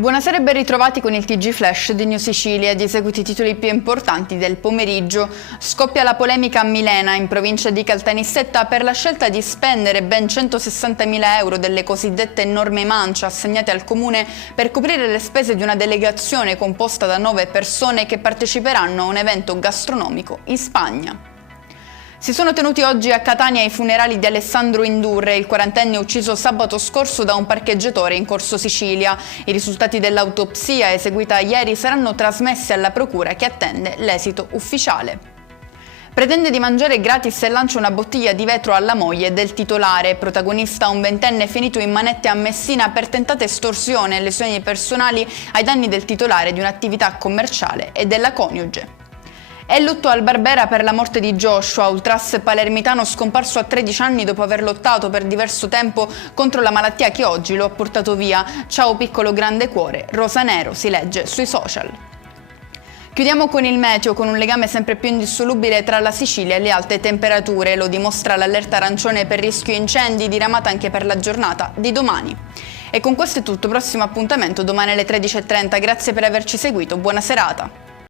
Buonasera e ben ritrovati con il TG Flash di New Sicilia ed eseguiti i titoli più importanti del pomeriggio. Scoppia la polemica a Milena, in provincia di Caltanissetta, per la scelta di spendere ben 160.000 euro delle cosiddette norme mancia assegnate al comune per coprire le spese di una delegazione composta da 9 persone che parteciperanno a un evento gastronomico in Spagna. Si sono tenuti oggi a Catania i funerali di Alessandro Indurre, il quarantenne ucciso sabato scorso da un parcheggiatore in Corso Sicilia. I risultati dell'autopsia eseguita ieri saranno trasmessi alla procura che attende l'esito ufficiale. Pretende di mangiare gratis e lancia una bottiglia di vetro alla moglie del titolare, protagonista un ventenne finito in manette a Messina per tentata estorsione e lesioni personali ai danni del titolare di un'attività commerciale e della coniuge. È lutto al Barbera per la morte di Joshua, ultras palermitano scomparso a 13 anni dopo aver lottato per diverso tempo contro la malattia che oggi lo ha portato via. Ciao piccolo grande cuore, rosa nero, si legge sui social. Chiudiamo con il meteo, con un legame sempre più indissolubile tra la Sicilia e le alte temperature. Lo dimostra l'allerta arancione per rischio incendi diramata anche per la giornata di domani. E con questo è tutto, prossimo appuntamento domani alle 13:30. Grazie per averci seguito, buona serata.